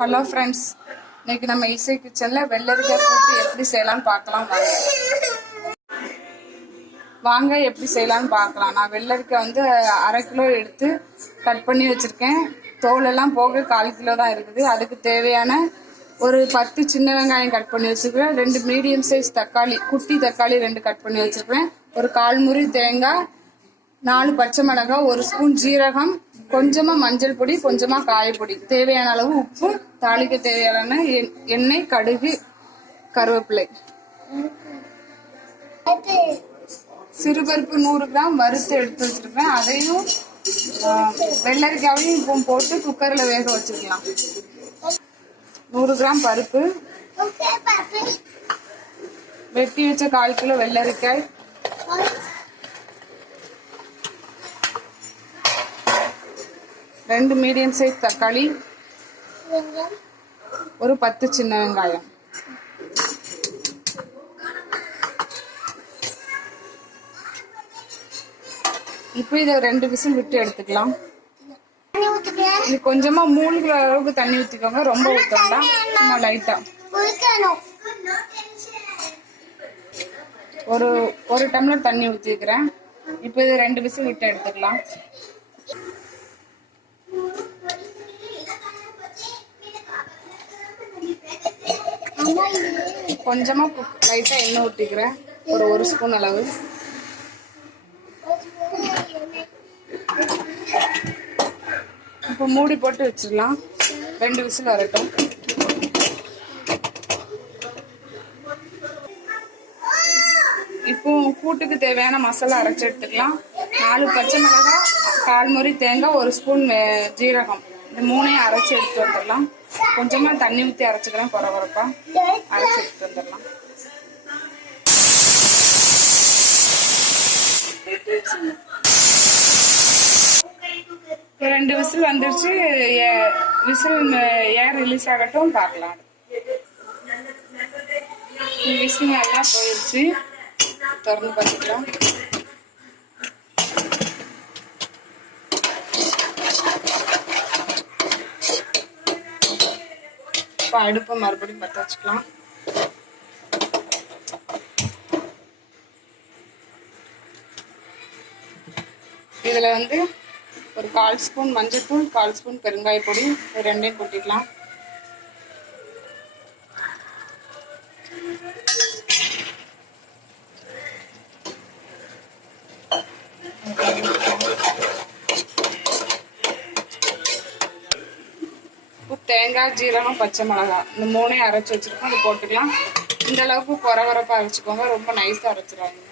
Hello friends, இன்னைக்கு நம்ம இசை கிச்சனில் வெள்ளரிக்காய் கூட்டு எப்படி செய்யலான்னு பார்க்கலாம். வாங்க எப்படி செய்யலான்னு பார்க்கலாம். நான் வெள்ளரிக்காய் வந்து 1/2 கிலோ எடுத்து கட் பண்ணி வச்சுருக்கேன். தோலெல்லாம் போக 1/4 கிலோ தான் இருக்குது. அதுக்கு தேவையான ஒரு 10 சின்ன வெங்காயம் கட் பண்ணி வச்சுருக்கேன். 2 மீடியம் சைஸ் தக்காளி, குட்டி தக்காளி 2 கட் பண்ணி வச்சுருக்கேன். ஒரு 1/4 முறி தேங்காய், 4 பச்சை மிளகாய், 1 ஸ்பூன் ஜீரகம், கொஞ்சமாக மஞ்சள் பொடி, கொஞ்சமாக காயப்பொடி, தேவையான அளவு உப்பு, தாளிக்க தேவையான எண்ணெய், கடுகு, கருவேப்பிலை. சிறுபருப்பு 100 கிராம் வறுத்து எடுத்து வச்சிருக்கேன். அதையும் வெள்ளரிக்காவையும் இப்போ போட்டு குக்கரில் வேக வச்சுக்கலாம். 100 கிராம் பருப்பு, வெட்டி வச்ச 1/4 கிலோ வெள்ளரிக்காய், ரெண்டு மீடியம் சைஸ் தக்காளி, ஒரு 10 சின்ன வெங்காயம். இப்போ இதை 2 விசில் விட்டு எடுத்துக்கலாம். இது கொஞ்சமா மூழ்கிற அளவுக்கு தண்ணி ஊற்றிக்கோங்க, ரொம்ப ஊற்றலாம், சும்மா லைட்டா. ஒரு டம்ளர் தண்ணி ஊற்றிக்கிறேன். இப்போ இது 2 விசில் விட்டு எடுத்துக்கலாம். கொஞ்சமா லைட்டா எண்ணெய் ஊற்றிக்கிறேன், ஒரு ஸ்பூன் அளவு. இப்போ மூடி போட்டு வச்சிடலாம், 2 விசில் வரட்டும். இப்போ கூட்டுக்கு தேவையான மசாலா அரைச்சி எடுத்துக்கலாம். 4 பச்சை மிளகாய், 1/4 முறி தேங்காய், 1 ஸ்பூன் ஜீரகம், இந்த 3ஐயும் அரைச்சி எடுத்து வந்துடலாம். கொஞ்சமா தண்ணி ஊற்றி அரைச்சிக்கிறேன், குறவரப்பா அரைச்சி எடுத்து வந்துடலாம். இப்போ 2 விசில் வந்துருச்சு. விசில் ஏர் ரிலீஸ் ஆகட்டும், பார்க்கலாம். விசில் நல்லா போயிடுச்சு, திறந்து பார்த்துக்கலாம். இப்போ அடுப்பை மறுபடியும் பற்ற வச்சுக்கலாம். இதில் வந்து ஒரு 1/4 ஸ்பூன் மஞ்சள்தூள், 1/4 ஸ்பூன் பெருங்காய பொடி, 2ஐயும் கொட்டிக்கலாம். தேங்காய், ஜீரகம், பச்சை மிளகாய், இந்த 3ஐயும் அரைச்சி வச்சிருக்கோம், அது போட்டுக்கலாம். இந்த அளவுக்கு குறவரப்பா அரைச்சிக்கோங்க, ரொம்ப நைஸா அரைச்சிடாதீங்க.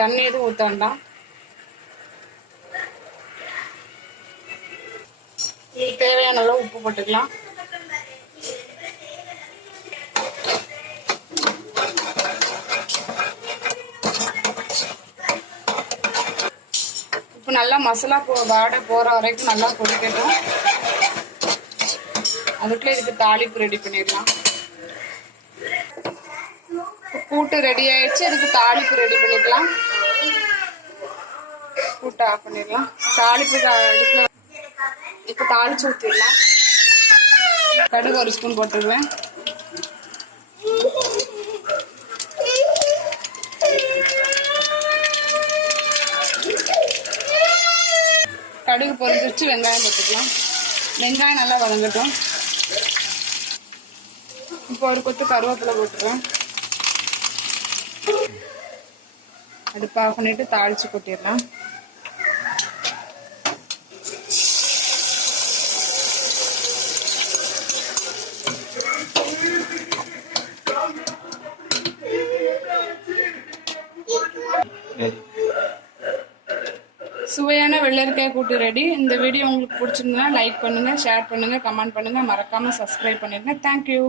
தண்ணி எதுவும் ஊற்ற வேண்டாம். தேவையான அளவு உப்பு போட்டுக்கலாம். இப்போ நல்லா மசாலா வாடை போகிற வரைக்கும் நல்லா கொதிக்கட்டும். அதுக்குள்ளே இதுக்கு தாளிப்பு ரெடி பண்ணிடலாம். கூட்டு ரெடி ஆயிடுச்சு, இதுக்கு தாளிப்பு ரெடி பண்ணிக்கலாம். கூட்டை ஆஃப் பண்ணிடலாம். தாளிப்பு அடுப்புல இப்போ தாளிச்சு ஊற்றிடலாம். கடுகு 1 ஸ்பூன் போட்டுருவேன். கடுகு பொரிஞ்சிருச்சு, வெங்காயம் போட்டுக்கலாம். வெங்காயம் நல்லா வதங்கட்டும். இப்போ ஒரு கொத்து கருவேப்பிலை போட்டுருவேன். அடுப்பு ஆஃப் பண்ணிட்டு தாளிச்சு கொட்டிடலாம். சுவையான வெள்ளரிக்காய் கூட்டு ரெடி. இந்த வீடியோ உங்களுக்கு பிடிச்சிருந்தா லைக் பண்ணுங்க, ஷேர் பண்ணுங்க, கமெண்ட் பண்ணுங்க, மறக்காம சப்ஸ்கிரைப் பண்ணிடுங்க. தேங்க்யூ.